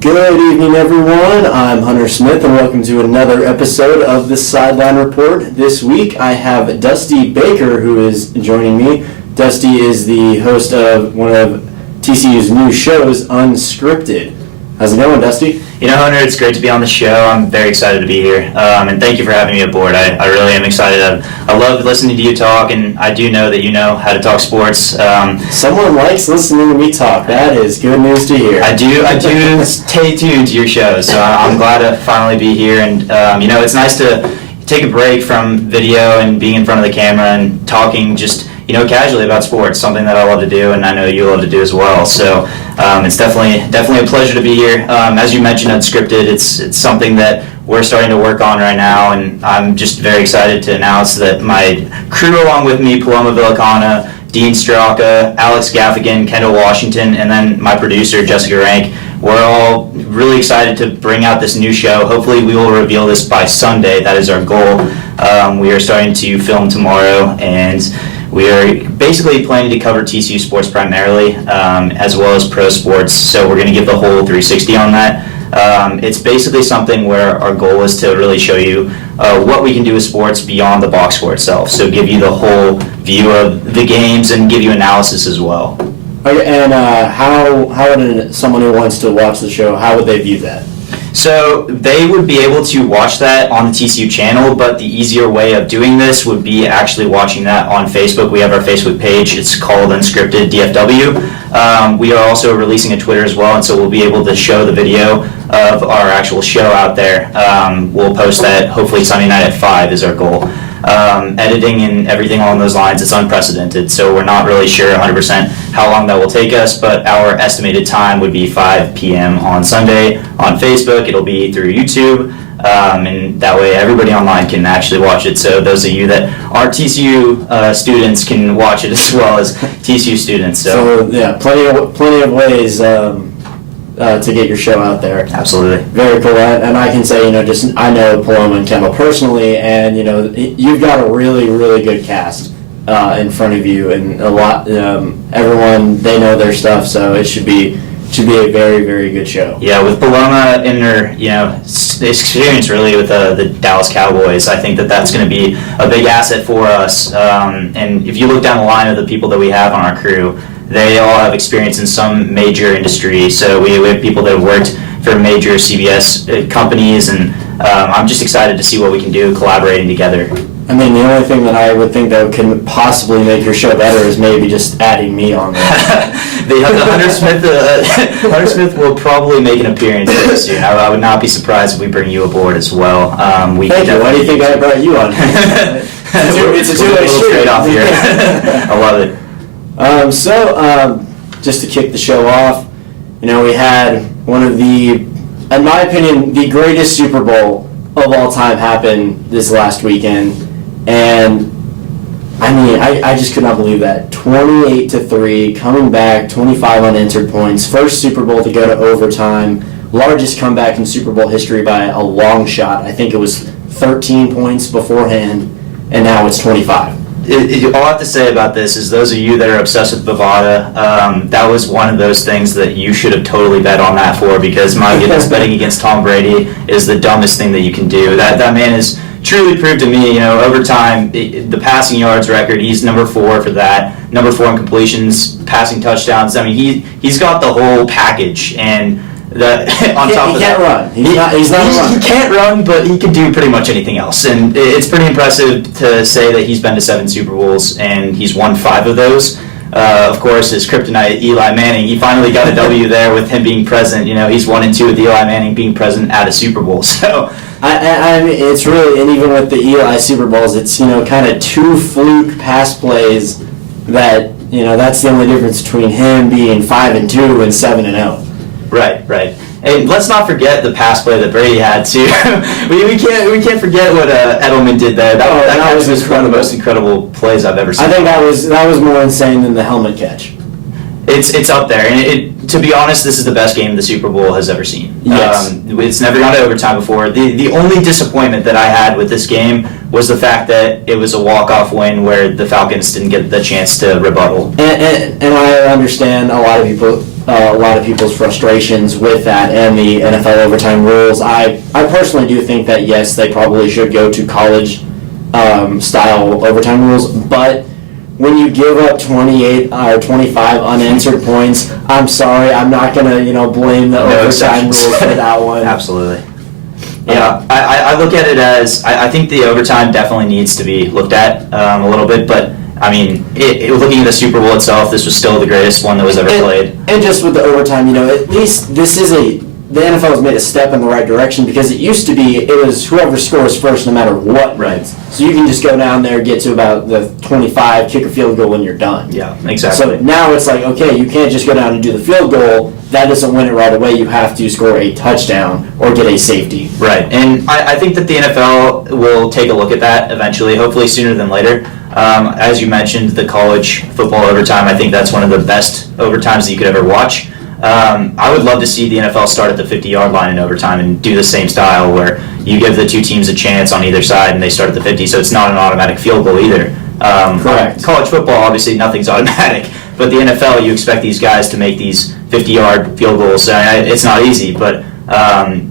Good evening, everyone. I'm Hunter Smith, and welcome to another episode of the Sideline Report. This week, I have Dusty Baker, who is joining me. Dusty is the host of one of TCU's new shows, Unscripted. How's it going, Dusty? You know, Hunter, it's great to be on the show. I'm very excited to be here, and thank you for having me aboard. I really am excited. I love listening to you talk, and I do know that you know how to talk sports. Someone likes listening to me talk. That is good news to hear. I do stay tuned to your show, so I'm glad to finally be here. And, it's nice to take a break from video and being in front of the camera and talking just casually about sports, something that I love to do, and I know you love to do as well. So it's definitely a pleasure to be here. As you mentioned, Unscripted, it's something that we're starting to work on right now, and I'm just very excited to announce that my crew along with me, Paloma Villicana, Dean Straka, Alex Gaffigan, Kendall Washington, and then my producer, Jessica Rank, we're all really excited to bring out this new show. Hopefully we will reveal this by Sunday. That is our goal. We are starting to film tomorrow, and we are basically planning to cover TCU sports primarily, as well as pro sports, so we're going to give the whole 360 on that. It's basically something where our goal is to really show you what we can do with sports beyond the box score itself, so give you the whole view of the games and give you analysis as well. Okay, and how would someone who wants to watch the show, how would they view that? So they would be able to watch that on the TCU channel, but the easier way of doing this would be actually watching that on Facebook. We have our Facebook page. It's called Unscripted DFW. We are also releasing a Twitter as well, and so we'll be able to show the video of our actual show out there. We'll post that hopefully Sunday night at 5 is our goal. Editing and everything along those lines, it's unprecedented, so we're not really sure 100% how long that will take us, but our estimated time would be 5 p.m. on Sunday on Facebook. It'll be through YouTube, and that way everybody online can actually watch it, so those of you that aren't TCU students can watch it as well as TCU students. So yeah, plenty of ways to get your show out there. Absolutely. Very cool. And I can say, I know Paloma and Kendall personally, and you've got a really, really good cast in front of you, and a lot. Everyone, they know their stuff, so it should be a very, very good show. Yeah, with Paloma and her, experience really with the Dallas Cowboys, I think that's going to be a big asset for us. And if you look down the line of the people that we have on our crew, they all have experience in some major industry. So we have people that have worked for major CBS companies, and I'm just excited to see what we can do collaborating together. I mean, the only thing that I would think that could possibly make your show better is maybe just adding me on there. Hunter Smith will probably make an appearance very soon. I would not be surprised if we bring you aboard as well. Thank you. Why do you think I brought you on? It's a two-way street. Trade-off here. I love it. Just to kick the show off, we had one of the, in my opinion, the greatest Super Bowl of all time happen this last weekend, and I mean, I just could not believe that. 28-3, coming back, 25 unanswered points, first Super Bowl to go to overtime, largest comeback in Super Bowl history by a long shot. I think it was 13 points beforehand, and now it's 25. All I have to say about this is those of you that are obsessed with Bovada, that was one of those things that you should have totally bet on that for, because my goodness, betting against Tom Brady is the dumbest thing that you can do. That man has truly proved to me, over time, the passing yards record, he's number 4 for that, number 4 in completions, passing touchdowns. I mean, he's got the whole package, and he can't run. He's not a runner. He can't run, but he can do pretty much anything else. And it's pretty impressive to say that he's been to 7 Super Bowls and he's won 5 of those. Of course, his kryptonite, Eli Manning, he finally got a W there with him being present. He's 1-2 with Eli Manning being present at a Super Bowl. So I mean, it's really, and even with the Eli Super Bowls, it's kind of 2 fluke pass plays that that's the only difference between him being 5-2 and 7-0. Right. And let's not forget the pass play that Brady had too. we can't forget what Edelman did there. That was one of the most incredible plays I've ever seen. I think that was more insane than the helmet catch. It's up there, and to be honest, this is the best game the Super Bowl has ever seen. Yes. It's never gone to overtime before. The only disappointment that I had with this game was the fact that it was a walk-off win where the Falcons didn't get the chance to rebuttal. And I understand a lot of people a lot of people's frustrations with that and the NFL overtime rules. I personally do think that, yes, they probably should go to college style overtime rules, but when you give up 28 or 25 unanswered points, I'm sorry, I'm not going to, blame the overtime rules for that one. Absolutely. Yeah, I look at it as, I think the overtime definitely needs to be looked at a little bit, but I mean, looking at the Super Bowl itself, this was still the greatest one that was ever played. And just with the overtime, at least the NFL has made a step in the right direction, because it used to be it was whoever scores first no matter what. Right. So you can just go down there, get to about the 25, kick a field goal, and you're done. Yeah, exactly. So now it's like, okay, you can't just go down and do the field goal. That doesn't win it right away. You have to score a touchdown or get a safety. Right, and I think that the NFL will take a look at that eventually, hopefully sooner than later. As you mentioned, the college football overtime, I think that's one of the best overtimes that you could ever watch. I would love to see the NFL start at the 50-yard line in overtime and do the same style where you give the two teams a chance on either side and they start at the 50, so it's not an automatic field goal either. Correct. College football, obviously, nothing's automatic, but the NFL, you expect these guys to make these 50-yard field goals. It's not easy, but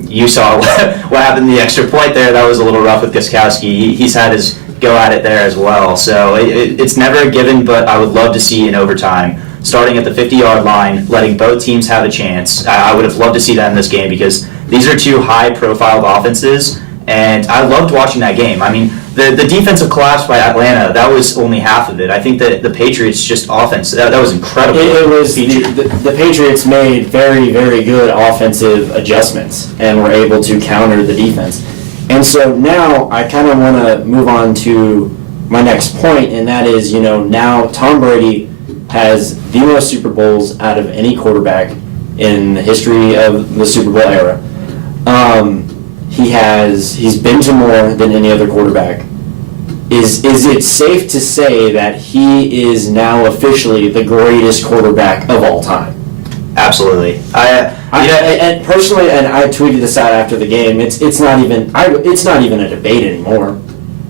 you saw what happened in the extra point there. That was a little rough with Gostkowski. He's had his go at it there as well. So it's never a given, but I would love to see in overtime, starting at the 50-yard line, letting both teams have a chance. I would have loved to see that in this game, because these are two high-profile offenses, and I loved watching that game. I mean, the defensive collapse by Atlanta, that was only half of it. I think that the Patriots' just offense, that was incredible. It was the Patriots made very, very good offensive adjustments and were able to counter the defense. And so now I kind of want to move on to my next point, and that is, now Tom Brady has the most Super Bowls out of any quarterback in the history of the Super Bowl era. He's been to more than any other quarterback. Is it safe to say that he is now officially the greatest quarterback of all time? Absolutely. And personally, and I tweeted this out after the game, it's not even a debate anymore.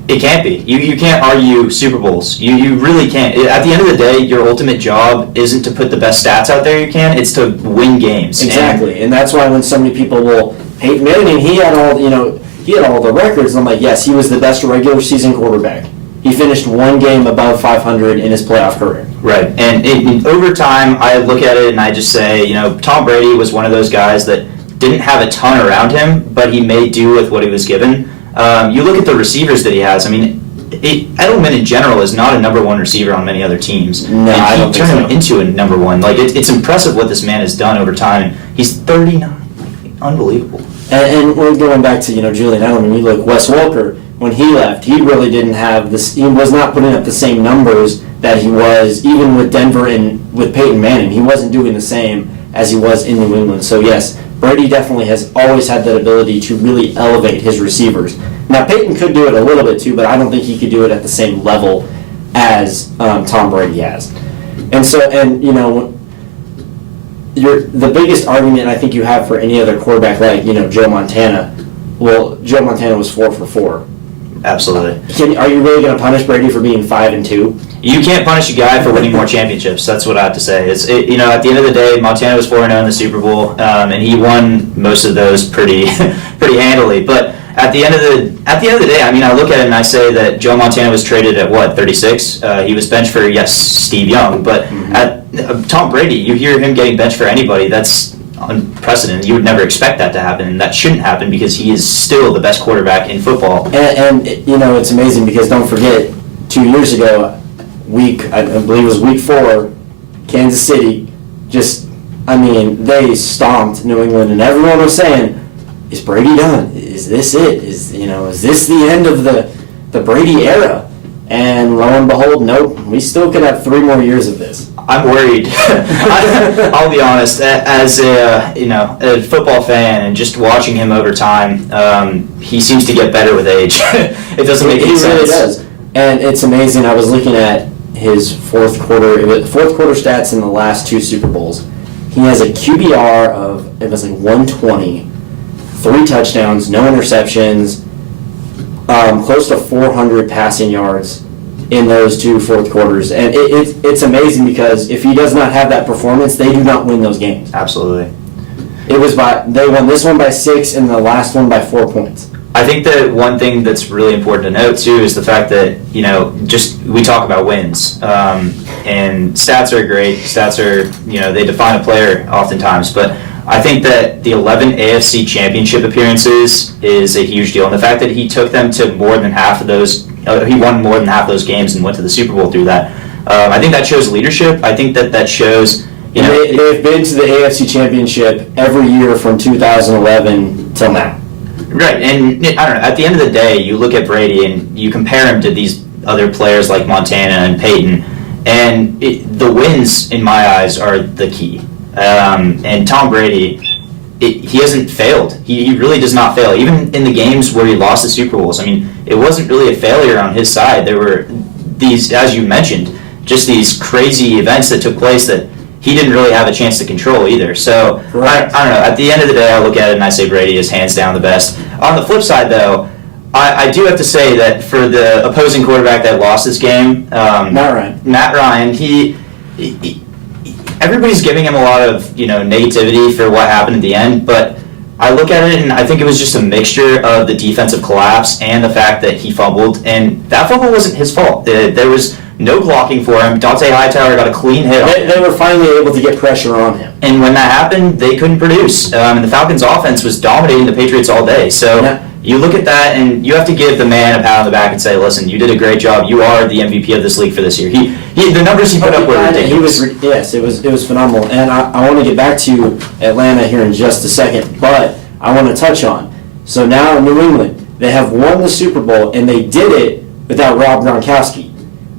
It can't be. You can't argue Super Bowls. You really can't. At the end of the day, your ultimate job isn't to put the best stats out there you can. It's to win games. Exactly, and that's why when so many people will hate Manning, he had all the records. And I'm like, yes, he was the best regular season quarterback. He finished one game above 500 in his playoff career. Right, and in overtime, I look at it and I just say, Tom Brady was one of those guys that didn't have a ton around him, but he made do with what he was given. You look at the receivers that he has. I mean, Edelman in general is not a number one receiver on many other teams. No, I don't think so. Turned him into a number one. Like it's impressive what this man has done over time. He's 39, unbelievable. And we're going back to Julian Edelman. You look, Wes Welker, when he left, he really didn't have this. He was not putting up the same numbers that he was even with Denver and with Peyton Manning. He wasn't doing the same as he was in New England. So yes, Brady definitely has always had that ability to really elevate his receivers. Now, Peyton could do it a little bit too, but I don't think he could do it at the same level as Tom Brady has. And so, the biggest argument I think you have for any other quarterback, like Joe Montana. Well, Joe Montana was 4 for 4. Absolutely. Are you really going to punish Brady for being 5-2? You can't punish a guy for winning more championships. That's what I have to say. At the end of the day, Montana was 4-0 in the Super Bowl, and he won most of those pretty handily. But at the end of the day, I mean, I look at it and I say that Joe Montana was traded at 36. He was benched for Steve Young, but at Tom Brady, you hear him getting benched for anybody. That's unprecedented. You would never expect that to happen, and that shouldn't happen because he is still the best quarterback in football. And it's amazing because don't forget, 2 years ago, I believe it was week 4, Kansas City they stomped New England, and everyone was saying, "Is Brady done? Is this it? Is this the end of the Brady era?" And lo and behold, nope. We still could have 3 more years of this. I'm worried. I'll be honest. As a football fan and just watching him over time, he seems to get better with age. It doesn't make any sense. He really does, and it's amazing. I was looking at his fourth quarter stats in the last 2 Super Bowls. He has a QBR of 120, 3 touchdowns, no interceptions, close to 400 passing yards. in those two fourth quarters. And it's amazing because if he does not have that performance, they do not win those games. Absolutely. They won this one by 6 and the last one by 4 points. I think that one thing that's really important to note too is the fact that, just we talk about wins, and stats are great. Stats are, they define a player oftentimes, but I think that the 11 AFC championship appearances is a huge deal. And the fact that he took them to more than half of those, he won more than half of those games and went to the Super Bowl through that. I think that shows leadership. I think that shows, they've been to the AFC championship every year from 2011 till now. Right, and I don't know, at the end of the day, you look at Brady and you compare him to these other players like Montana and Peyton, and the wins, in my eyes, are the key. And Tom Brady, he hasn't failed. He really does not fail. Even in the games where he lost the Super Bowls, I mean, it wasn't really a failure on his side. There were these, as you mentioned, just these crazy events that took place that he didn't really have a chance to control either. So, I don't know. At the end of the day, I look at it and I say Brady is hands down the best. On the flip side, though, I do have to say that for the opposing quarterback that lost this game, Matt Ryan, he everybody's giving him a lot of negativity for what happened at the end, but I look at it and I think it was just a mixture of the defensive collapse and the fact that he fumbled, and that fumble wasn't his fault. There was no blocking for him. Dante Hightower got a clean hit on him. They were finally able to get pressure on him. And when that happened, they couldn't produce. And the Falcons' offense was dominating the Patriots all day. So you look at that, and you have to give the man a pat on the back and say, listen, you did a great job. You are the MVP of this league for this year. The numbers he put up were ridiculous. It was phenomenal. And I want to get back to Atlanta here in just a second, but I want to touch on. So now in New England, they have won the Super Bowl, and they did it without Rob Gronkowski.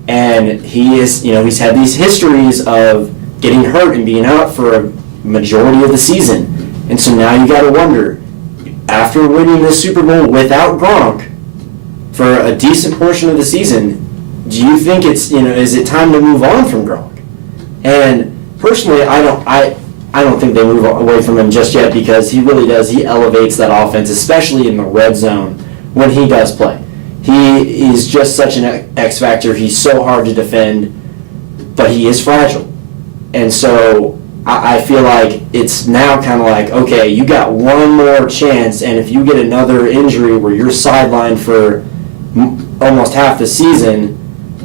And he's had these histories of getting hurt and being out for a majority of the season. And so now you got to wonder, after winning this Super Bowl without Gronk for a decent portion of the season, do you think is it time to move on from Gronk? And personally, I don't think they move away from him just yet, because he really does. He elevates that offense, especially in the red zone when he does play. He is just such an X factor. He's so hard to defend, but he is fragile. And so I feel like it's now kind of like, okay, you got one more chance, and if you get another injury where you're sidelined for almost half the season,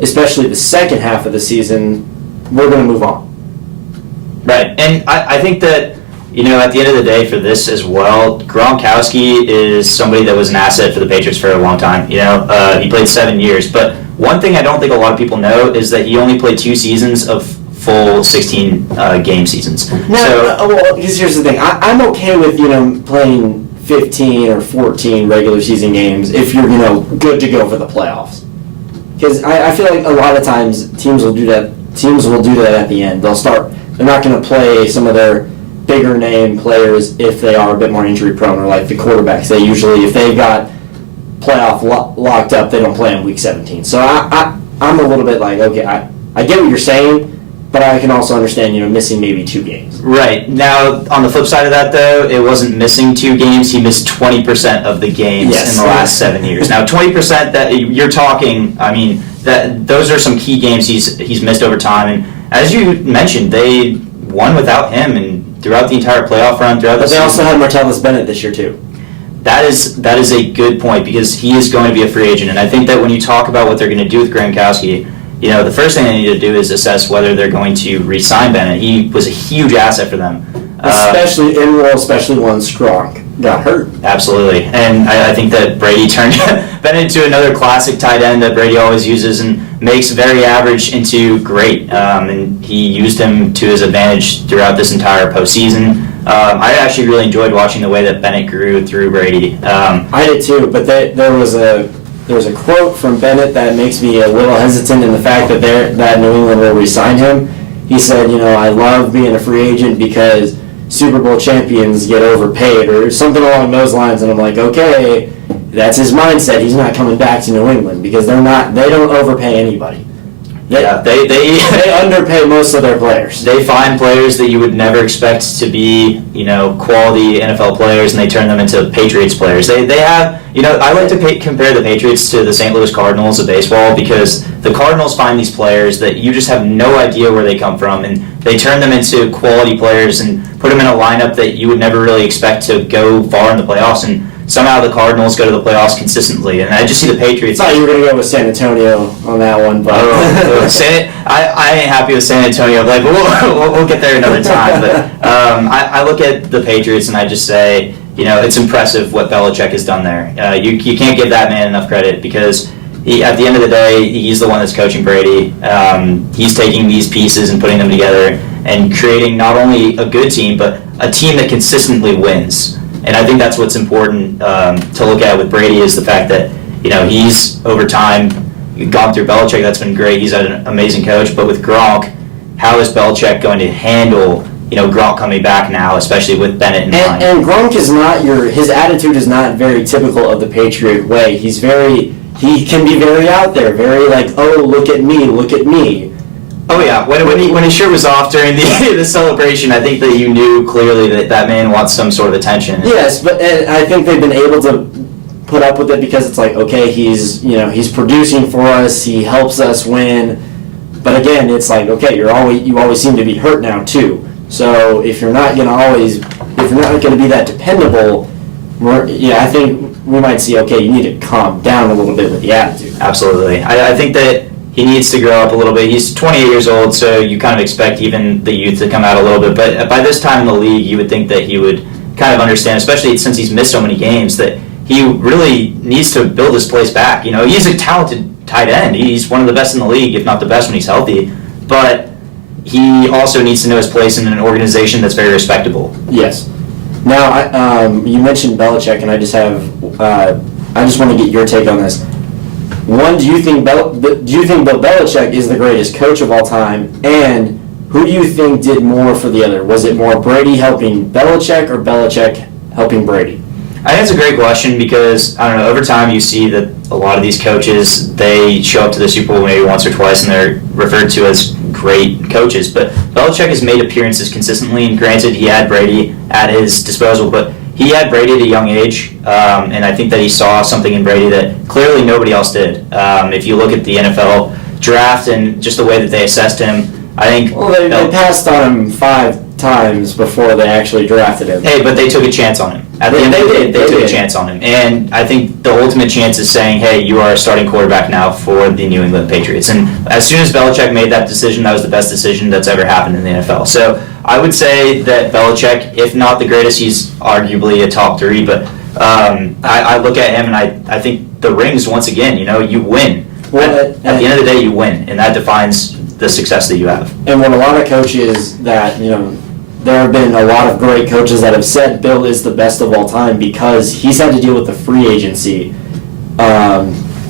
especially the second half of the season, we're going to move on. Right, and I think that, at the end of the day for this as well, Gronkowski is somebody that was an asset for the Patriots for a long time. He played 7 years, but one thing I don't think a lot of people know is that he only played 2 seasons of full 16 game seasons. Because here's the thing, I'm okay with playing 15 or 14 regular season games if you're good to go for the playoffs. Because I feel like a lot of times teams will do that. Teams will do that at the end. They're not going to play some of their bigger name players if they are a bit more injury prone, or like the quarterbacks. They usually, if they've got playoff locked up, they don't play in week 17. So I'm a little bit like, okay, I get what you're saying, but I can also understand, missing maybe 2 games. Right. Now, on the flip side of that, though, it wasn't missing 2 games. He missed 20% of the games in the last 7 years. Now, 20% that you're talking, I mean, those are some key games he's missed over time. And as you mentioned, they won without him and throughout the entire playoff run. But they also had Martellus Bennett this year, too. That is a good point, because he is going to be a free agent. And I think that when you talk about what they're going to do with Gronkowski, the first thing they need to do is assess whether they're going to re-sign Bennett. He was a huge asset for them. Especially once Gronk got hurt. Absolutely. And I think that Brady turned Bennett into another classic tight end that Brady always uses and makes very average into great. And he used him to his advantage throughout this entire postseason. I actually really enjoyed watching the way that Bennett grew through Brady. I did too, but there was a quote from Bennett that makes me a little hesitant in the fact that New England will re-sign him. He said, I love being a free agent because Super Bowl champions get overpaid, or something along those lines. And I'm like, okay, that's his mindset. He's not coming back to New England because they don't overpay anybody. They underpay most of their players. They find players that you would never expect to be, quality NFL players, and they turn them into Patriots players. They have, I like to compare the Patriots to the St. Louis Cardinals of baseball, because the Cardinals find these players that you just have no idea where they come from, and they turn them into quality players and put them in a lineup that you would never really expect to go far in the playoffs, and somehow the Cardinals go to the playoffs consistently. And I just see the Patriots. I thought you were going to go with San Antonio on that one, but I ain't happy with San Antonio, but we'll get there another time. But I look at the Patriots and I just say, it's impressive what Belichick has done there. You can't give that man enough credit, because at the end of the day, he's the one that's coaching Brady. He's taking these pieces and putting them together and creating not only a good team, but a team that consistently wins. And I think that's what's important to look at with Brady, is the fact that, he's over time gone through Belichick. That's been great. He's an amazing coach. But with Gronk, how is Belichick going to handle, Gronk coming back now, especially with Bennett in mind? And Gronk is not his attitude is not very typical of the Patriot way. He can be very out there, very like, oh, look at me, look at me. Oh yeah, when his shirt was off during the celebration, I think that you knew clearly that man wants some sort of attention. Yes, but I think they've been able to put up with it, because it's like, okay, he's producing for us, he helps us win. But again, it's like, okay, you always seem to be hurt now too. So if you're not going to be that dependable, I think we might see, okay, you need to calm down a little bit with the attitude. Absolutely, I think that he needs to grow up a little bit. He's 28 years old, so you kind of expect even the youth to come out a little bit. But by this time in the league, you would think that he would kind of understand, especially since he's missed so many games, that he really needs to build his place back. He's a talented tight end. He's one of the best in the league, if not the best when he's healthy. But he also needs to know his place in an organization that's very respectable. Yes. Now, you mentioned Belichick, and I just want to get your take on this. One, do you think Bill Belichick is the greatest coach of all time? And who do you think did more for the other? Was it more Brady helping Belichick, or Belichick helping Brady? I think it's a great question, because, I don't know, over time you see that a lot of these coaches, they show up to the Super Bowl maybe once or twice and they're referred to as great coaches. But Belichick has made appearances consistently, and granted, he had Brady at his disposal, but he had Brady at a young age, and I think that he saw something in Brady that clearly nobody else did. If you look at the NFL draft and just the way that they assessed him, I think... Well, they passed on him 5 times before they actually drafted him. Hey, but they took a chance on him. At the end of the day, they took a chance on him. And I think the ultimate chance is saying, hey, you are a starting quarterback now for the New England Patriots. And as soon as Belichick made that decision, that was the best decision that's ever happened in the NFL. So I would say that Belichick, if not the greatest, he's arguably a top 3. But I look at him and I think the rings, once again, you win. Well, at the end of the day, you win. And that defines the success that you have. And when a lot of coaches that, there have been a lot of great coaches that have said Bill is the best of all time, because he's had to deal with the free agency,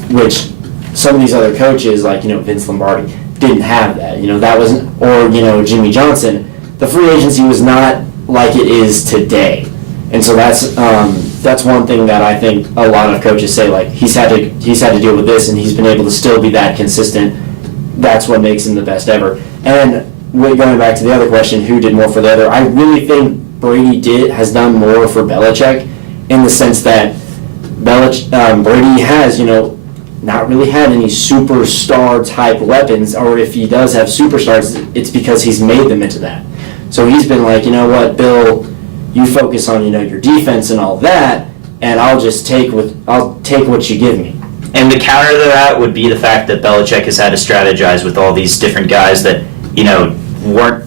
which some of these other coaches, like, Vince Lombardi, didn't have that. That wasn't, or, Jimmy Johnson. The free agency was not like it is today. And so that's one thing that I think a lot of coaches say, like, he's had to deal with this, and he's been able to still be that consistent. That's what makes him the best ever. And going back to the other question, who did more for the other? I really think Brady has done more for Belichick, in the sense that Brady has, not really had any superstar type weapons, or if he does have superstars, it's because he's made them into that. So he's been like, you know what, Bill, you focus on your defense and all that, and I'll take what you give me. And the counter to that would be the fact that Belichick has had to strategize with all these different guys that weren't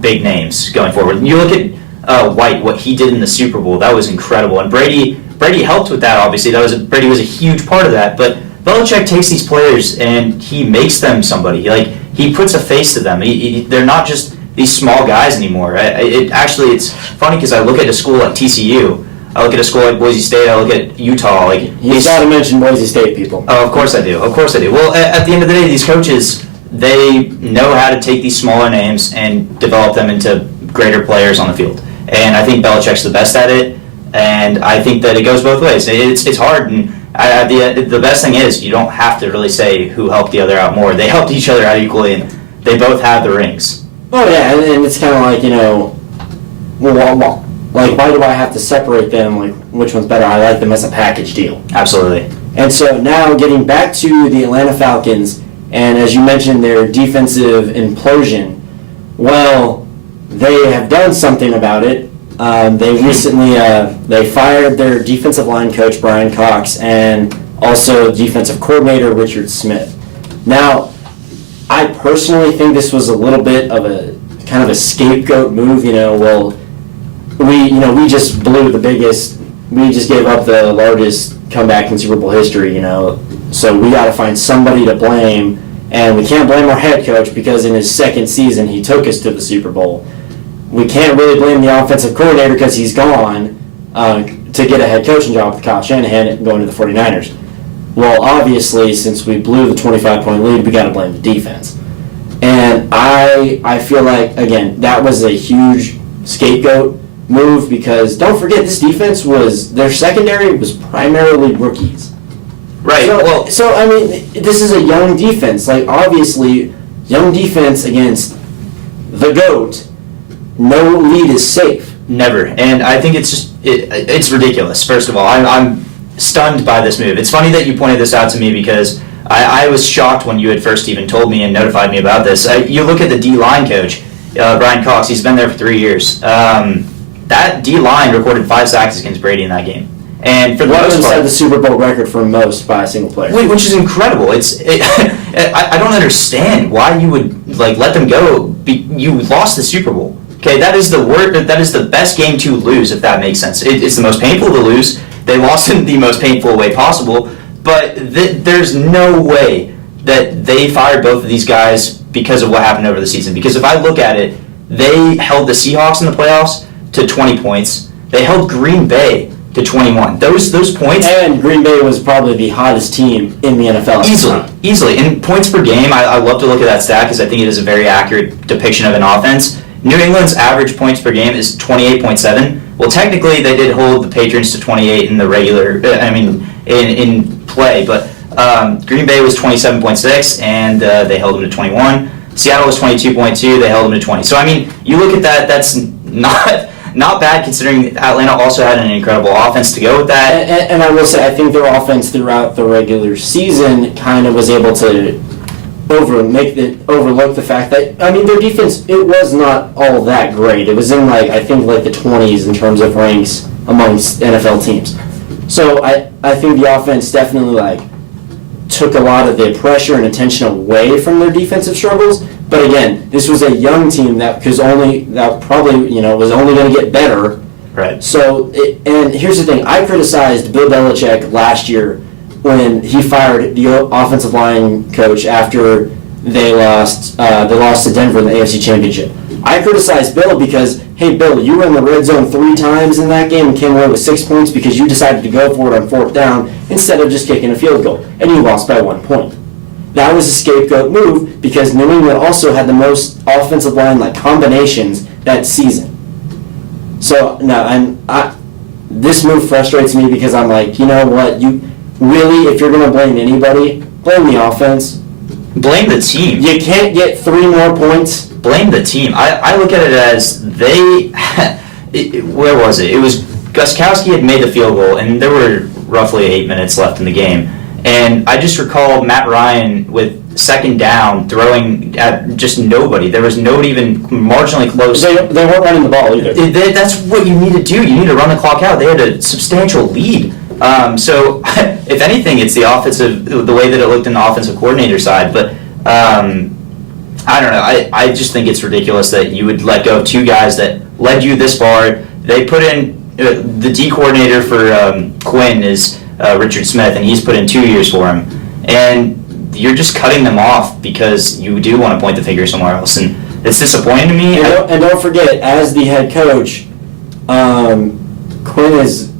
big names going forward. You look at White, what he did in the Super Bowl, that was incredible. And Brady helped with that, obviously. Brady was a huge part of that. But Belichick takes these players and he makes them somebody. Like, he puts a face to them. They're not just these small guys anymore. It's funny, because I look at a school like TCU, I look at a school like Boise State, I look at Utah. You've got to mention Boise State, people. Oh, of course I do. Well, at the end of the day, these coaches, they know how to take these smaller names and develop them into greater players on the field. And I think Belichick's the best at it. And I think that it goes both ways. It's hard, and the best thing is you don't have to really say who helped the other out more. They helped each other out equally, and they both have the rings. Oh yeah, and it's kind of like, well, like, why do I have to separate them? Like, which one's better? I like them as a package deal. Absolutely. And so now getting back to the Atlanta Falcons, and as you mentioned, their defensive implosion, well, they have done something about it. They recently they fired their defensive line coach, Brian Cox, and also defensive coordinator, Richard Smith. Now, I personally think this was a little bit of a kind of a scapegoat move. We just blew we just gave up the largest comeback in Super Bowl history. So we got to find somebody to blame, and we can't blame our head coach because in his second season he took us to the Super Bowl. We can't really blame the offensive coordinator because he's gone to get a head coaching job with Kyle Shanahan going to the 49ers. Well, obviously, since we blew the 25-point lead, we got to blame the defense. And I feel like, again, that was a huge scapegoat move because don't forget, this defense their secondary was primarily rookies. Right. So I mean, this is a young defense. Like, obviously, young defense against the GOAT, no lead is safe. Never. And I think it's ridiculous, first of all. I'm stunned by this move. It's funny that you pointed this out to me because I was shocked when you had first even told me and notified me about this. You look at the D-line coach, Brian Cox. He's been there for 3 years. That D-line recorded 5 sacks against Brady in that game. And for the most part, set the Super Bowl record for most by a single player. Which is incredible. I don't understand why you would let them go. You lost the Super Bowl. Okay, that is the best game to lose, if that makes sense. It's the most painful to lose. They lost in the most painful way possible, but there's no way that they fired both of these guys because of what happened over the season. Because if I look at it, they held the Seahawks in the playoffs to 20 points. They held Green Bay to 21. Those points... And Green Bay was probably the hottest team in the NFL. Easily. And points per game, I love to look at that stat because I think it is a very accurate depiction of an offense. New England's average points per game is 28.7. Well, technically, they did hold the Patriots to 28 in the regular, in play, but Green Bay was 27.6, and they held them to 21. Seattle was 22.2, they held them to 20. So, I mean, you look at that, that's not bad considering Atlanta also had an incredible offense to go with that. And I will say, I think their offense throughout the regular season kind of was able to overlook the fact that, I mean, their defense, it was not all that great. It was in I think the 20s in terms of ranks amongst NFL teams. So I think the offense definitely took a lot of the pressure and attention away from their defensive struggles. But again, this was a young team that probably was only going to get better. Right. So and here's the thing: I criticized Bill Belichick last year when he fired the offensive line coach after they lost to Denver in the AFC Championship. I criticized Bill because, hey, Bill, you were in the red zone 3 times in that game and came away with 6 points because you decided to go for it on 4th down instead of just kicking a field goal, and you lost by 1 point. That was a scapegoat move because New England also had the most offensive line combinations that season. So no, this move frustrates me because I'm like, you know what, really, if you're going to blame anybody, blame the offense. Blame the team. You can't get 3 more points. Blame the team. I look at it as where was it? It was Gostkowski had made the field goal, and there were roughly 8 minutes left in the game. And I just recall Matt Ryan with 2nd down throwing at just nobody. There was nobody even marginally close. They weren't running the ball either. That's what you need to do. You need to run the clock out. They had a substantial lead. So, if anything, it's the way that it looked in the offensive coordinator side. But I don't know. I just think it's ridiculous that you would let go of 2 guys that led you this far. They put in the D coordinator for Quinn is Richard Smith, and he's put in 2 years for him. And you're just cutting them off because you do want to point the finger somewhere else, and it's disappointing to me. And don't forget, as the head coach, Quinn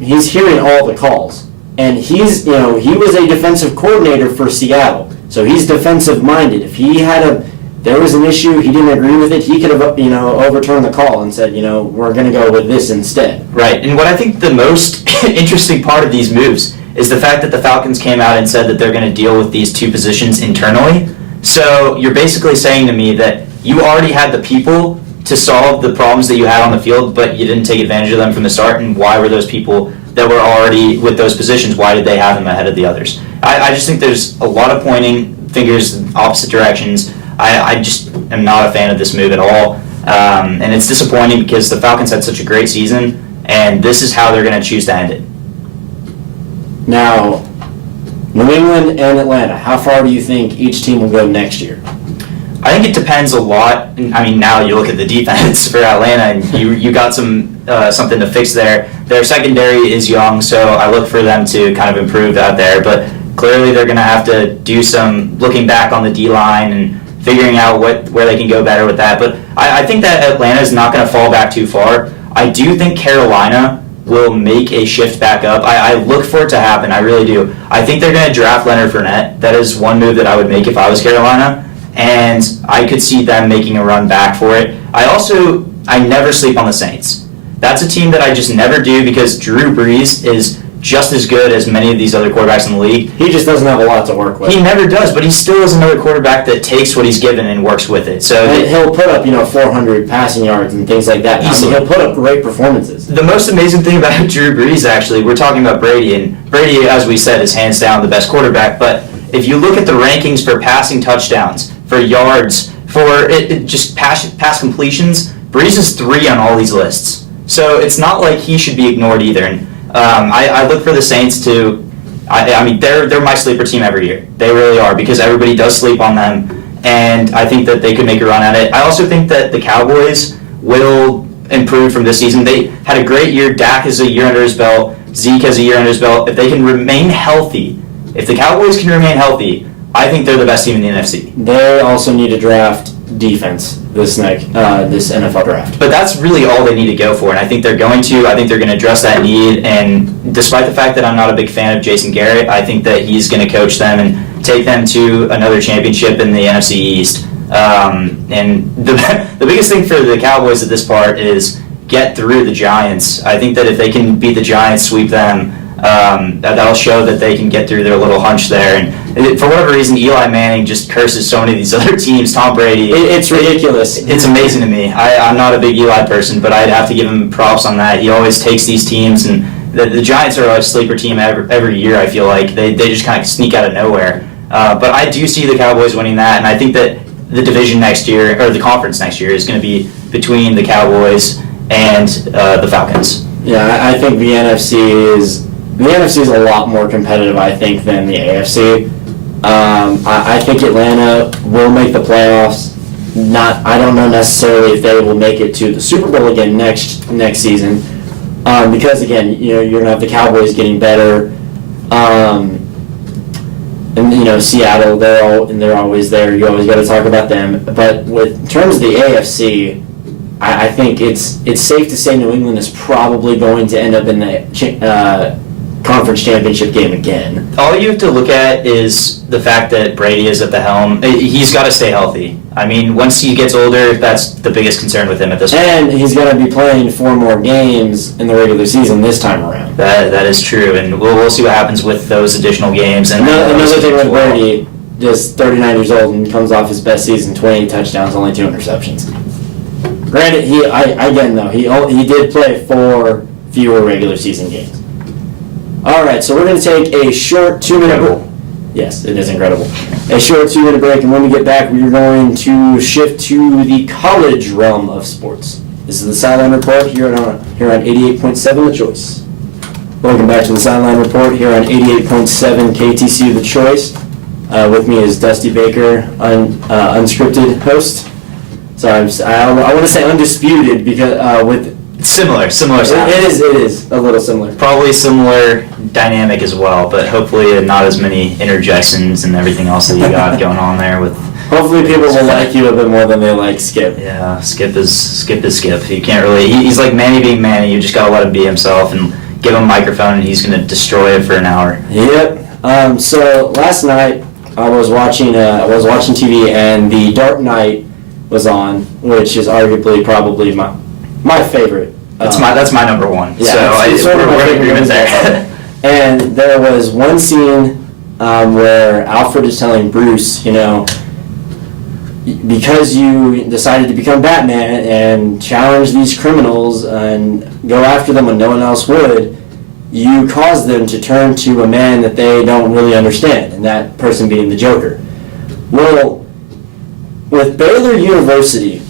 he's hearing all the calls, and he was a defensive coordinator for Seattle, so he's defensive minded. If he had there was an issue, he didn't agree with it, he could have, overturned the call and said, we're going to go with this instead. Right, and what I think the most interesting part of these moves is the fact that the Falcons came out and said that they're going to deal with these two positions internally. So you're basically saying to me that you already had the people to solve the problems that you had on the field, but you didn't take advantage of them from the start, and why were those people that were already with those positions, why did they have them ahead of the others? I just think there's a lot of pointing fingers in opposite directions. I just am not a fan of this move at all, and it's disappointing because the Falcons had such a great season, and this is how they're going to choose to end it. Now, New England and Atlanta, how far do you think each team will go next year? I think it depends a lot. I mean, now you look at the defense for Atlanta, and you got something to fix there. Their secondary is young, so I look for them to kind of improve out there. But clearly, they're going to have to do some looking back on the D-line and figuring out where they can go better with that. But I think that Atlanta is not going to fall back too far. I do think Carolina will make a shift back up. I look for it to happen. I really do. I think they're going to draft Leonard Fournette. That is one move that I would make if I was Carolina. And I could see them making a run back for it. I never sleep on the Saints. That's a team that I just never do because Drew Brees is just as good as many of these other quarterbacks in the league. He just doesn't have a lot to work with. He never does, but he still is another quarterback that takes what he's given and works with it. So he'll put up 400 passing yards and things like that. Easily. He'll put up great performances. The most amazing thing about Drew Brees, actually, we're talking about Brady, and Brady, as we said, is hands down the best quarterback. But if you look at the rankings for passing touchdowns, for yards, for just pass completions, Brees is 3 on all these lists. So it's not like he should be ignored either. And I look for the Saints to, I mean, they're my sleeper team every year. They really are because everybody does sleep on them, and I think that they could make a run at it. I also think that the Cowboys will improve from this season. They had a great year. Dak has a year under his belt. Zeke has a year under his belt. If they can remain healthy, if the Cowboys can remain healthy, I think they're the best team in the NFC. They also need to draft defense this NFL draft. But that's really all they need to go for, and I think they're going to. I think they're going to address that need, and despite the fact that I'm not a big fan of Jason Garrett, I think that he's going to coach them and take them to another championship in the NFC East. And the biggest thing for the Cowboys at this part is get through the Giants. I think that if they can beat the Giants, sweep them, that'll show that they can get through their little hunch there. And for whatever reason, Eli Manning just curses so many of these other teams. Tom Brady. It's ridiculous. It's amazing to me. I'm not a big Eli person, but I'd have to give him props on that. He always takes these teams, and the Giants are a sleeper team every year, I feel like. They just kind of sneak out of nowhere. But I do see the Cowboys winning that, and I think that the division next year, or the conference next year, is going to be between the Cowboys and the Falcons. Yeah, I think the NFC is a lot more competitive, I think, than the AFC. I think Atlanta will make the playoffs. I don't know necessarily if they will make it to the Super Bowl again next season, because again, you're gonna have the Cowboys getting better, and Seattle, they're always there. You always got to talk about them. But in terms of the AFC, I think it's safe to say New England is probably going to end up in the conference championship game again. All you have to look at is the fact that Brady is at the helm. He's got to stay healthy. I mean, once he gets older, that's the biggest concern with him at this point. And he's going to be playing 4 more games in the regular season this time around. That is true, and we'll see what happens with those additional games. And another thing with Brady, just 39 years old and comes off his best season, 28 touchdowns, only 2 interceptions. Granted, he did play 4 fewer regular season games. All right, so we're going to take a short 2-minute break. Yes, it is incredible. A short 2-minute break, and when we get back, we are going to shift to the college realm of sports. This is the Sideline Report here on 88.7 The Choice. Welcome back to the Sideline Report here on 88.7 KTCU The Choice. With me is Dusty Baker, unscripted host. Sorry, I want to say undisputed because with. Similar sound. It is a little similar. Probably similar dynamic as well, but hopefully not as many interjections and everything else that you got going on there with. Hopefully people will like you a bit more than they like Skip. Yeah, Skip is Skip. You can't really. He's like Manny being Manny. You just gotta let him be himself and give him a microphone, and he's gonna destroy it for an hour. Yep. So last night I was watching TV, and The Dark Knight was on, which is arguably probably my favorite. That's my number one. Yeah, so it's sort of my we're in favorite agreement movie. there. And there was one scene where Alfred is telling Bruce, because you decided to become Batman and challenge these criminals and go after them when no one else would, you caused them to turn to a man that they don't really understand, and that person being the Joker. Well, with Baylor University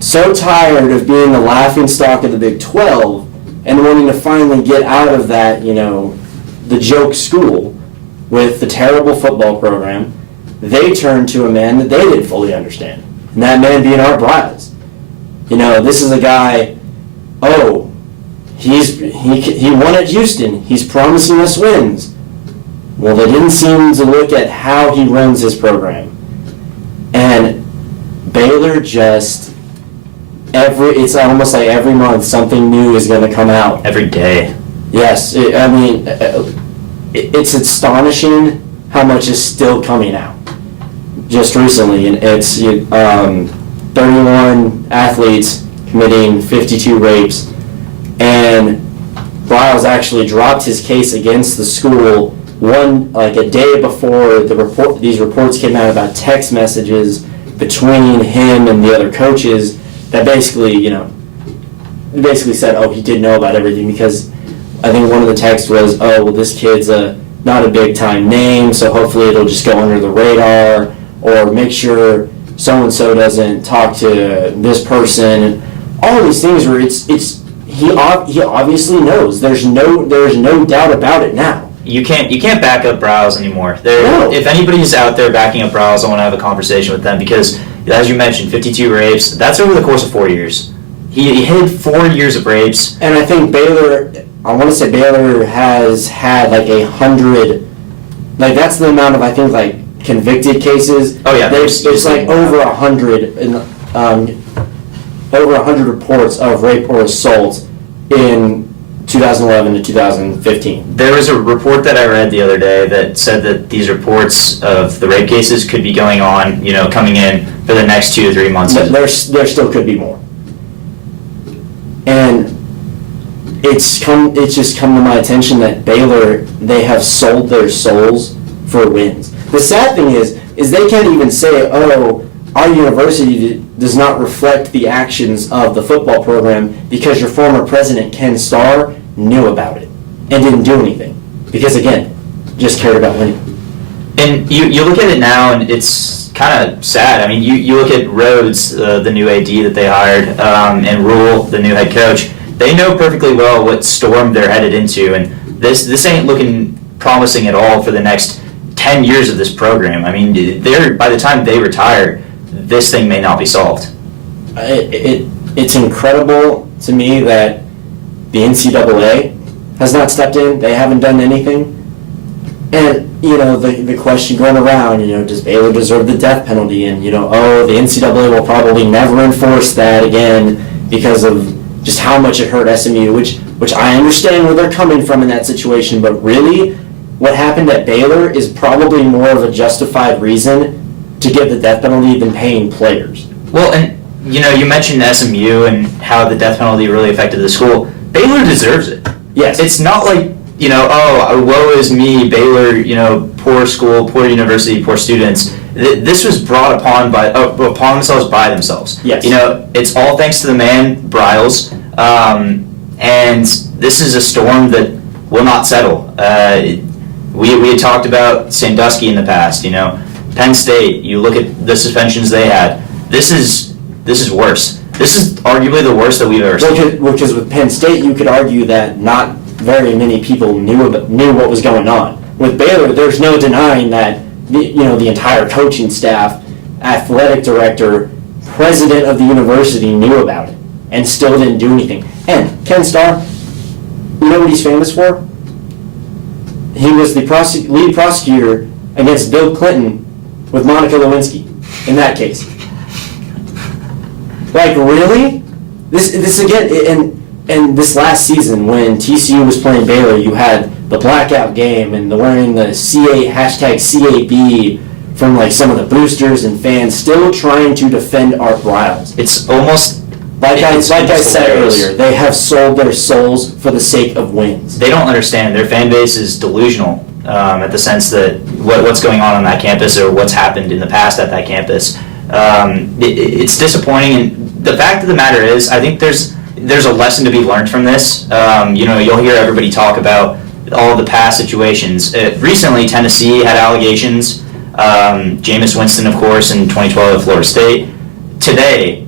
so tired of being the laughingstock of the Big 12 and wanting to finally get out of that, the joke school with the terrible football program, they turned to a man that they didn't fully understand. And that man being Art Briles. This is a guy, he won at Houston. He's promising us wins. Well, they didn't seem to look at how he runs his program. And Baylor just, it's almost like every month something new is going to come out. Every day. Yes, it's astonishing how much is still coming out. Just recently, and it's 31 athletes committing 52 rapes, and Briles actually dropped his case against the school a day before these reports came out about text messages between him and the other coaches that basically said, he did know about everything, because I think one of the texts was, this kid's not a big time name, so hopefully it'll just go under the radar, or make sure so-and-so doesn't talk to this person, and all these things where he obviously knows. There's no doubt about it now. You can't back up Briles anymore. No. If anybody's out there backing up Briles, I want to have a conversation with them, because, as you mentioned, 52 rapes, that's over the course of 4 years. He hid 4 years of rapes. And I think Baylor has had 100, that's the amount of, I think, convicted cases. Oh yeah, there's over 100 over 100 reports of rape or assault in 2011 to 2015. There was a report that I read the other day that said that these reports of the rape cases could be going on, coming in for the next 2 to 3 months. But there still could be more. And it's just come to my attention that Baylor, they have sold their souls for wins. The sad thing is they can't even say, our university does not reflect the actions of the football program because your former president, Ken Starr, knew about it and didn't do anything. Because, again, just cared about winning. And you look at it now, and it's kind of sad. I mean, you look at Rhodes, the new AD that they hired, and Rule, the new head coach. They know perfectly well what storm they're headed into, and this ain't looking promising at all for the next 10 years of this program. I mean, by the time they retire, this thing may not be solved. It's incredible to me that the NCAA has not stepped in. They haven't done anything. And, the question going around, does Baylor deserve the death penalty? And, the NCAA will probably never enforce that again because of just how much it hurt SMU, which I understand where they're coming from in that situation. But really, what happened at Baylor is probably more of a justified reason to give the death penalty than paying players. Well, and, you mentioned SMU and how the death penalty really affected the school. Baylor deserves it. Yes. It's not like, woe is me, Baylor, poor school, poor university, poor students. This was brought upon themselves by themselves. Yes. It's all thanks to the man, Briles, and this is a storm that will not settle. We had talked about Sandusky in the past, Penn State, you look at the suspensions they had. This is worse. This is arguably the worst that we've ever seen. Because with Penn State, you could argue that not very many people knew what was going on. With Baylor, there's no denying that the entire coaching staff, athletic director, president of the university knew about it and still didn't do anything. And Ken Starr, you know what he's famous for? He was the lead prosecutor against Bill Clinton with Monica Lewinsky in that case. Really? This again, and and this last season when TCU was playing Baylor, you had the blackout game and the wearing the C8 #CAB from like some of the boosters and fans still trying to defend Art Briles. It's almost like I said earlier, they have sold their souls for the sake of wins. They don't understand. Their fan base is delusional at the sense that what's going on that campus or what's happened in the past at that campus. It's disappointing, and the fact of the matter is, I think there's a lesson to be learned from this. You'll hear everybody talk about all of the past situations. Recently, Tennessee had allegations. Jameis Winston, of course, in 2012 at Florida State. Today,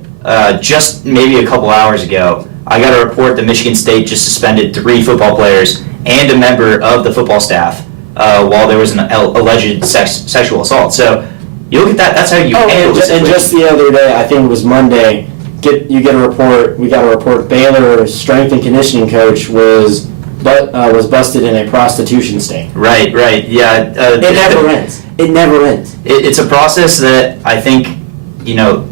just maybe a couple hours ago, I got a report that Michigan State just suspended 3 football players and a member of the football staff while there was an alleged sexual assault. So you look at that, that's how you handle this. And just the other day, I think it was Monday, we got a report, Baylor's strength and conditioning coach was busted in a prostitution sting. Right, yeah. It never ends. It never ends. It's a process that I think,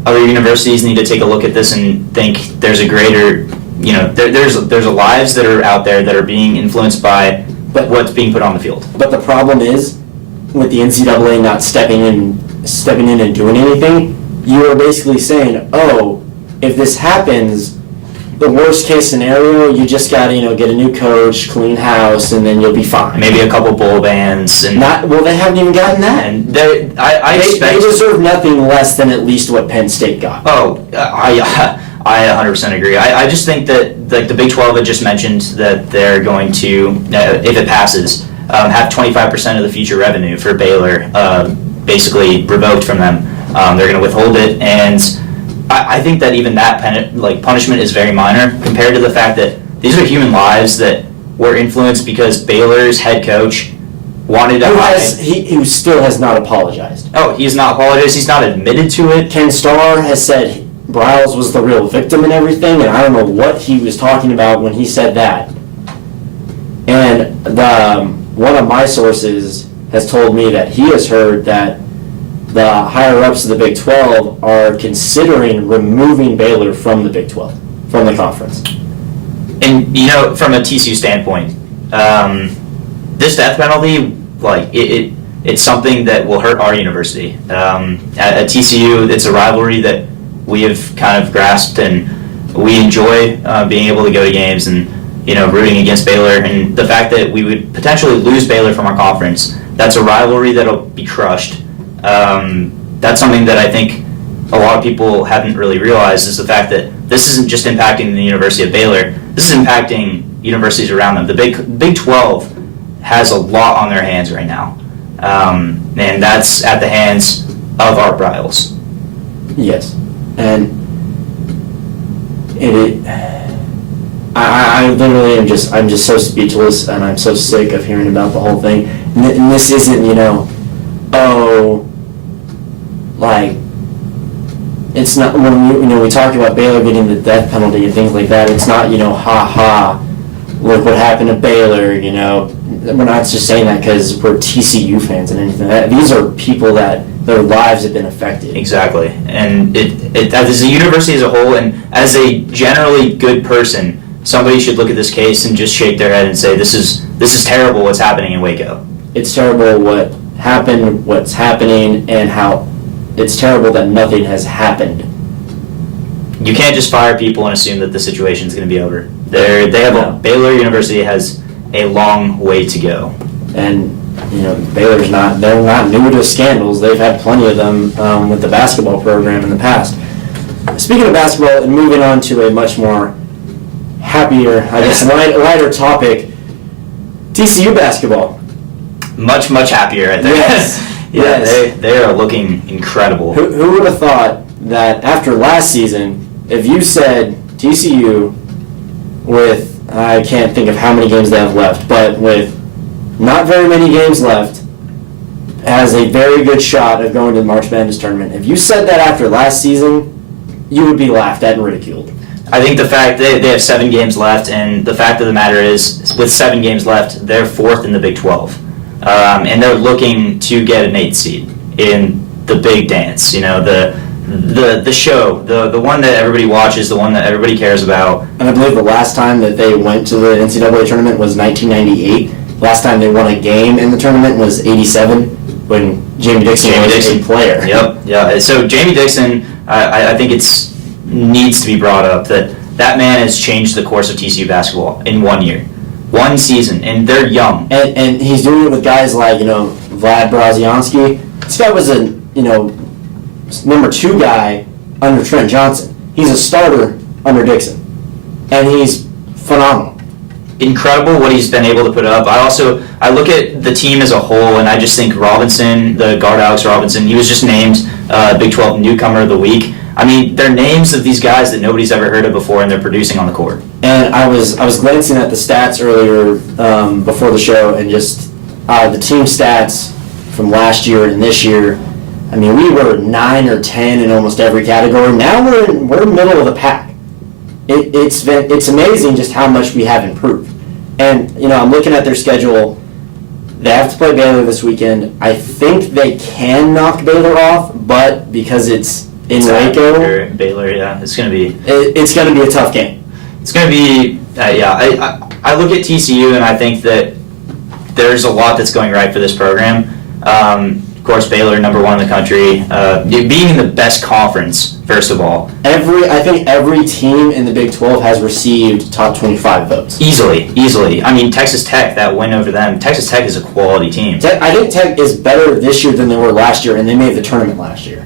other universities need to take a look at this and think there's a greater, there's lives that are out there that are being influenced by what's being put on the field. But the problem is, with the NCAA not stepping in and doing anything, you are basically saying, oh, if this happens, the worst case scenario, you just got to get a new coach, clean house, and then you'll be fine. Maybe a couple bowl bans and they haven't even gotten that. And they deserve nothing less than at least what Penn State got. Oh, I 100% agree. I just think that like the Big 12 had just mentioned that they're going to, if it passes, have 25% of the future revenue for Baylor basically revoked from them. They're going to withhold it, and I think that even that punishment is very minor compared to the fact that these are human lives that were influenced because Baylor's head coach wanted to who still has not apologized. Oh, he's not apologized. He's not admitted to it. Ken Starr has said Briles was the real victim and everything, and I don't know what he was talking about when he said that. And one of my sources has told me that he has heard that the higher-ups of the Big 12 are considering removing Baylor from the Big 12, from the conference. And, from a TCU standpoint, this death penalty, it's something that will hurt our university. At TCU, it's a rivalry that we have kind of grasped, and we enjoy being able to go to games and, rooting against Baylor. And the fact that we would potentially lose Baylor from our conference, that's a rivalry that'll be crushed. That's something that I think a lot of people haven't really realized, is the fact that this isn't just impacting the University of Baylor, this is impacting universities around them. The Big 12 has a lot on their hands right now, and that's at the hands of Art Briles. Yes, and I literally am just so speechless, and I'm so sick of hearing about the whole thing. And this isn't, it's not, when we talk about Baylor getting the death penalty and things like that, it's not, look what happened to Baylor, we're not just saying that because we're TCU fans and anything like that. These are people that their lives have been affected. Exactly, and it as a university as a whole, and as a generally good person, somebody should look at this case and just shake their head and say, this is terrible what's happening in Waco. It's terrible what happened, what's happening, and how it's terrible that nothing has happened. You can't just fire people and assume that the situation is going to be over. Baylor University has a long way to go. And they're not new to scandals. They've had plenty of them with the basketball program in the past. Speaking of basketball, and moving on to a much more happier, lighter topic, TCU basketball. Much happier, I think. Yes. Yes. They are looking incredible. Who would have thought that after last season, if you said TCU with, I can't think of how many games they have left, but with not very many games left, has a very good shot of going to the March Madness tournament. If you said that after last season, you would be laughed at and ridiculed. I think the fact they have 7 games left, and the fact of the matter is, with 7 games left, they're 4th in the Big 12. And they're looking to get an 8th seed in the big dance, the the show, the one that everybody watches, the one that everybody cares about. And I believe the last time that they went to the NCAA tournament was 1998. Last time they won a game in the tournament was 87 when Jamie Dixon was a player. Yep, yeah. So Jamie Dixon, I think it's needs to be brought up that man has changed the course of TCU basketball in 1 year. One season, and they're young. And he's doing it with guys like, Vlad Braziansky. This guy was a, number 2 guy under Trent Johnson. He's a starter under Dixon. And he's phenomenal. Incredible what he's been able to put up. I look at the team as a whole, and I just think Robinson, the guard Alex Robinson, he was just named Big 12 Newcomer of the Week. I mean, they're names of these guys that nobody's ever heard of before, and they're producing on the court. And I was glancing at the stats earlier before the show, and just the team stats from last year and this year. I mean, we were 9 or 10 in almost every category. Now we're middle of the pack. It's amazing just how much we have improved. And I'm looking at their schedule. They have to play Baylor this weekend. I think they can knock Baylor off, but because it's in Waco, Baylor, yeah, it's going to be. It's going to be a tough game. It's going to be, yeah. I look at TCU and I think that there's a lot that's going right for this program. Of course, Baylor, number 1 in the country, being in the best conference, first of all. I think every team in the Big 12 has received top 25 votes. Easily. I mean, Texas Tech, that win over them. Texas Tech is a quality team. I think Tech is better this year than they were last year, and they made the tournament last year.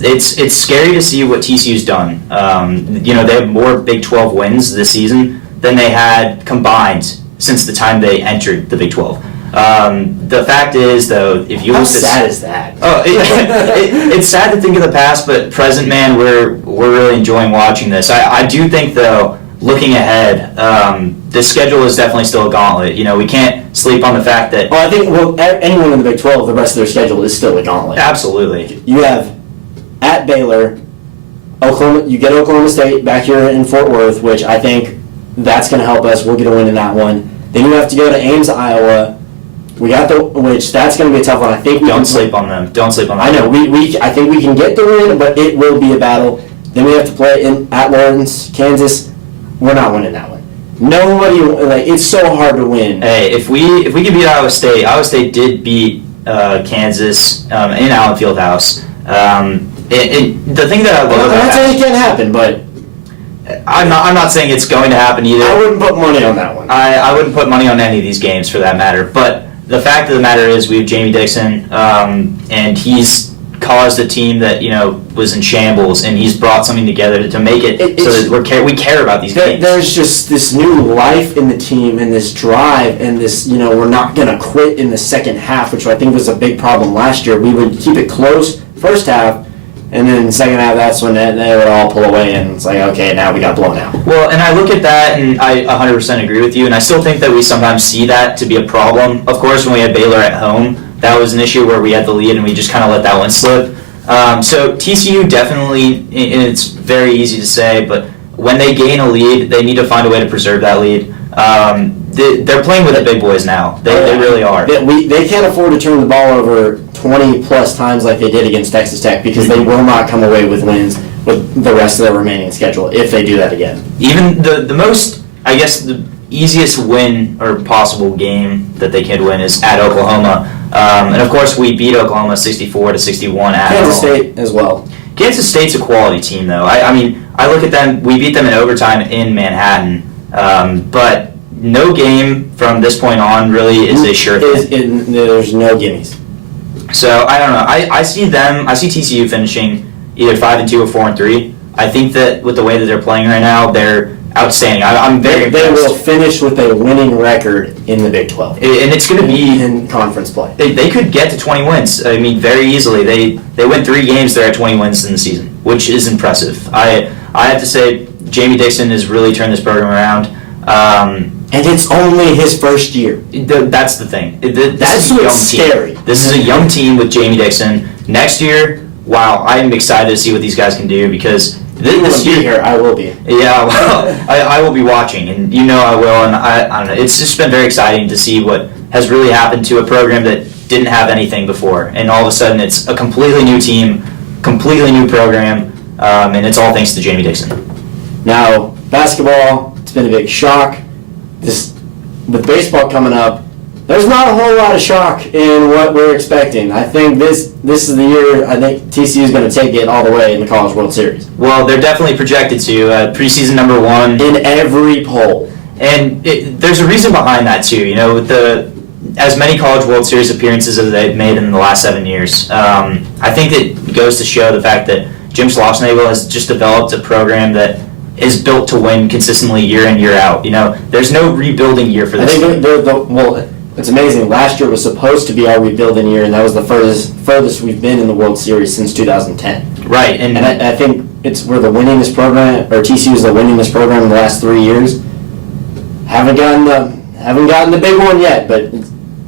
It's scary to see what TCU's done. They have more Big 12 wins this season than they had combined since the time they entered the Big 12. The fact is, though, if you how sad is that? Oh, it's sad to think of the past, but present, man, we're really enjoying watching this. I do think, though, looking ahead, the schedule is definitely still a gauntlet. We can't sleep on the fact that. Well, I think anyone in the Big 12, the rest of their schedule is still a gauntlet. Absolutely. You have at Baylor, Oklahoma. You get Oklahoma State back here in Fort Worth, which I think that's going to help us. We'll get a win in that one. Then you have to go to Ames, Iowa. We got which that's going to be a tough one. I think don't sleep on them. Don't sleep on them. I know I think we can get the win, but it will be a battle. Then we have to play at Lawrence, Kansas. We're not winning that one. Nobody it's so hard to win. Hey, if we could beat Iowa State did beat Kansas in Allen Fieldhouse. The thing that I love about I'm not saying it can't happen, but I'm not saying it's going to happen either. I wouldn't put money on that one. I wouldn't put money on any of these games for that matter. But the fact of the matter is, we have Jamie Dixon, and he's caused a team that was in shambles, and he's brought something together to make it so that we care about these games. There's just this new life in the team, and this drive, and this we're not gonna quit in the second half, which I think was a big problem last year. We would keep it close first half. And then second half, that's when they would all pull away, and it's like, okay, now we got blown out. Well, and I look at that, and I 100% agree with you, and I still think that we sometimes see that to be a problem. Of course, when we had Baylor at home, that was an issue where we had the lead, and we just kind of let that one slip. So TCU definitely, and it's very easy to say, but when they gain a lead, they need to find a way to preserve that lead. They're playing with the big boys now. They really are. They can't afford to turn the ball over 20-plus times like they did against Texas Tech, because they will not come away with wins with the rest of their remaining schedule if they do that again. Even the most, I guess, the easiest win or possible game that they could win is at Oklahoma. And, of course, we beat Oklahoma 64-61 at home. Kansas State as well. Kansas State's a quality team, though. I mean, I look at them. We beat them in overtime in Manhattan. But no game from this point on really is a sure thing. There's no gimmies. So I don't know. I see TCU finishing either 5-2 or 4-3. I think that with the way that they're playing right now, they're outstanding. I'm very impressed. They will finish with a winning record in the Big 12. And it's going to be in conference play. They could get to 20 wins. I mean, very easily. They win 3 games. They're at 20 wins in the season, which is impressive. I have to say, Jamie Dixon has really turned this program around. And it's only his first year. That's the thing. That's what's scary. This is a young team with Jamie Dixon. Next year, wow, I'm excited to see what these guys can do, because this year here, I will be. Yeah, well, I will be watching, and I will, and I don't know. It's just been very exciting to see what has really happened to a program that didn't have anything before, and all of a sudden it's a completely new team completely new program, and it's all thanks to Jamie Dixon. Now, basketball, it's been a big shock. With baseball coming up, there's not a whole lot of shock in what we're expecting. I think this is the year I think TCU is going to take it all the way in the College World Series. Well, they're definitely projected to. Preseason number 1. In every poll. And there's a reason behind that, too. With as many College World Series appearances as they've made in the last 7 years, I think it goes to show the fact that Jim Schlossnagle has just developed a program that is built to win consistently year in, year out. There's no rebuilding year for this. I think it's amazing. Last year was supposed to be our rebuilding year, and that was the furthest we've been in the World Series since 2010. Right, and I think we're the winningest program, or TCU is the winningest program in the last 3 years. Haven't gotten the big one yet, but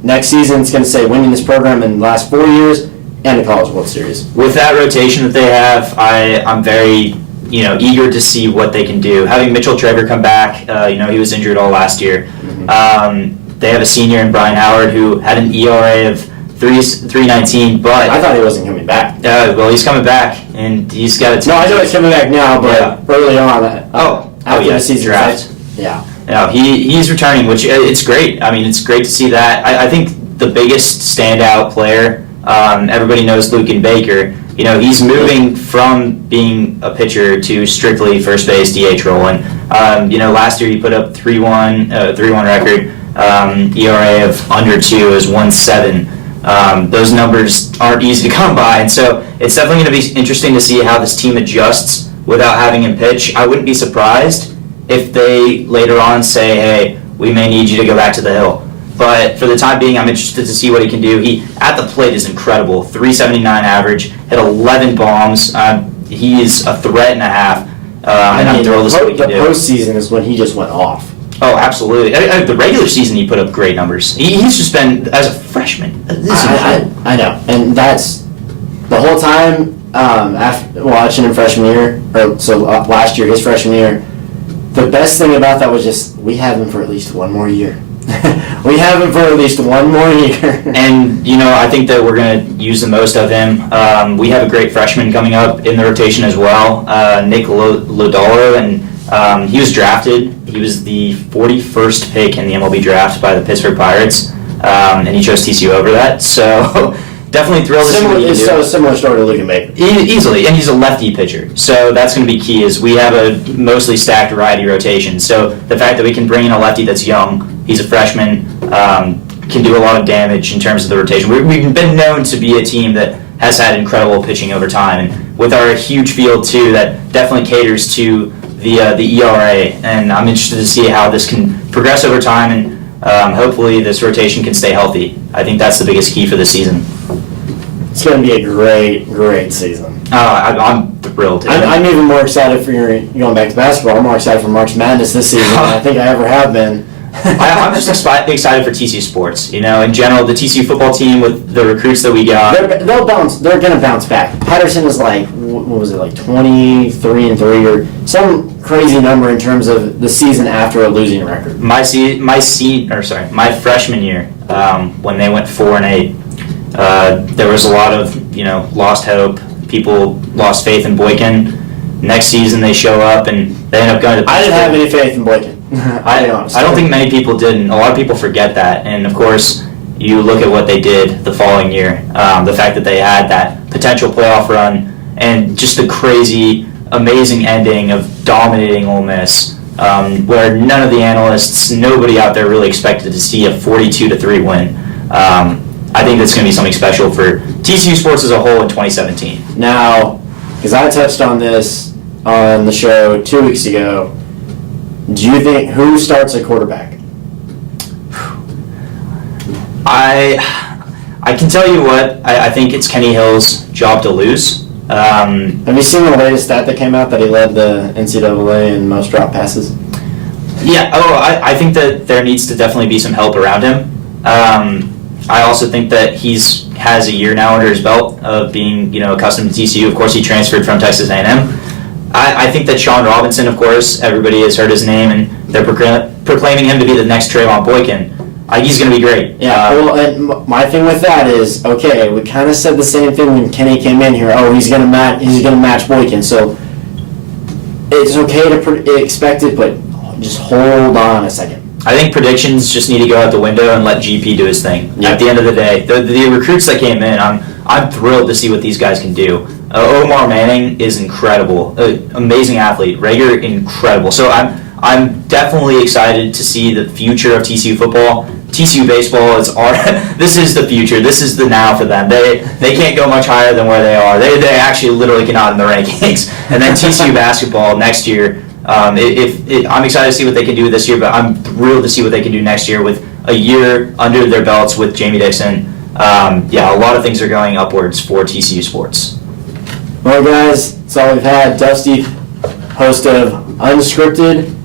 next season it's going to say winning this program in the last 4 years and the College World Series. With that rotation that they have, I'm very eager to see what they can do. Having Mitchell Traver come back, he was injured all last year. Mm-hmm. They have a senior in Brian Howard who had an ERA of 3.19, but I thought he wasn't coming back. Well, he's coming back, and he's got a. No, I know he's coming back now, but early on. After the season draft. Yeah. No, he's returning, which it's great. I mean, it's great to see that. I think the biggest standout player, everybody knows Lucan Baker. He's moving from being a pitcher to strictly first base DH role. And last year he put up 3.1 record. ERA of under 2 is 1.7. Those numbers aren't easy to come by, and so it's definitely going to be interesting to see how this team adjusts without having him pitch. I wouldn't be surprised if they later on say, hey, we may need you to go back to the hill. But for the time being, I'm interested to see what he can do. He, at the plate, is incredible. 3.79 average, hit 11 bombs. He's a threat and a half. The postseason is when he just went off. Oh, absolutely. The regular season, he put up great numbers. He's just been, as a freshman. I know. And that's the whole time after watching him freshman year, last year, his freshman year, the best thing about that was just, we have him for at least one more year. We have him for at least one more year. And, I think that we're going to use the most of him. We have a great freshman coming up in the rotation as well, Nick Lodolo, and he was drafted. He was the 41st pick in the MLB draft by the Pittsburgh Pirates, and he chose TCU over that. So definitely thrilled to see what he can do. So similar story to Lucan Baker. Easily, and he's a lefty pitcher. So that's going to be key, is we have a mostly stacked righty rotation. So the fact that we can bring in a lefty that's young, he's a freshman, can do a lot of damage in terms of the rotation. We've been known to be a team that has had incredible pitching over time, and with our huge field too, that definitely caters to the ERA, and I'm interested to see how this can progress over time, and hopefully this rotation can stay healthy. I think that's the biggest key for this season. It's going to be a great season. I'm thrilled. I'm even more excited for going back to basketball. I'm more excited for March Madness this season than I think I ever have been. I'm just excited for TCU sports. In general, the TCU football team with the recruits that we got. They're going to bounce back. Patterson is like, what was it, like 23-3 or some crazy number in terms of the season after a losing record. My freshman year, when they went 4-8, there was a lot of lost hope. People lost faith in Boykin. Next season they show up and they end up going to. I didn't have any faith in Boykin. I don't think many people did, and a lot of people forget that. And of course, you look at what they did the following year. The fact that they had that potential playoff run and just the crazy, amazing ending of dominating Ole Miss, where none of the analysts, nobody out there really expected to see a 42-3 win. I think that's going to be something special for TCU sports as a whole in 2017. Now, because I touched on this on the show 2 weeks ago, do you think who starts at quarterback? I can tell you what, I think it's Kenny Hill's job to lose. Have you seen the latest stat that came out that he led the NCAA in most drop passes? Yeah, I think that there needs to definitely be some help around him. I also think that has a year now under his belt of being accustomed to TCU. Of course, he transferred from Texas A&M. I think that Sean Robinson, of course, everybody has heard his name, and they're proclaiming him to be the next Trayvon Boykin. I think he's going to be great. Yeah, well, and my thing with that is, okay, we kind of said the same thing when Kenny came in here. Oh, he's gonna match Boykin. So it's okay to expect it, but just hold on a second. I think predictions just need to go out the window and let GP do his thing. Yep. At the end of the day, the recruits that came in, I'm thrilled to see what these guys can do. Omar Manning is incredible, amazing athlete. Rager, incredible. So I'm definitely excited to see the future of TCU football. TCU baseball is this is the future. This is the now for them. They can't go much higher than where they are. They actually literally cannot in the rankings. And then TCU basketball next year. I'm excited to see what they can do this year, but I'm thrilled to see what they can do next year with a year under their belts with Jamie Dixon. A lot of things are going upwards for TCU sports. Well, guys, that's all we've had. Dusty, host of Unscripted.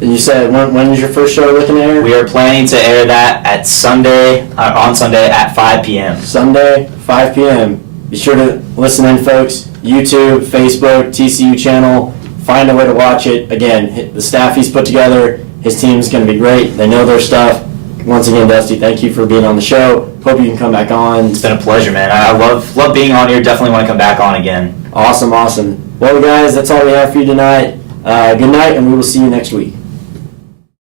And you said when is your first show looking to air? We are planning to air that on Sunday at 5 p.m. Sunday, 5 p.m. Be sure to listen in, folks. YouTube, Facebook, TCU channel. Find a way to watch it. Again, the staff he's put together, his team's going to be great. They know their stuff. Once again, Dusty, thank you for being on the show. Hope you can come back on. It's been a pleasure, man. I love being on here. Definitely want to come back on again. Awesome. Well, guys, that's all we have for you tonight. Good night, and we will see you next week.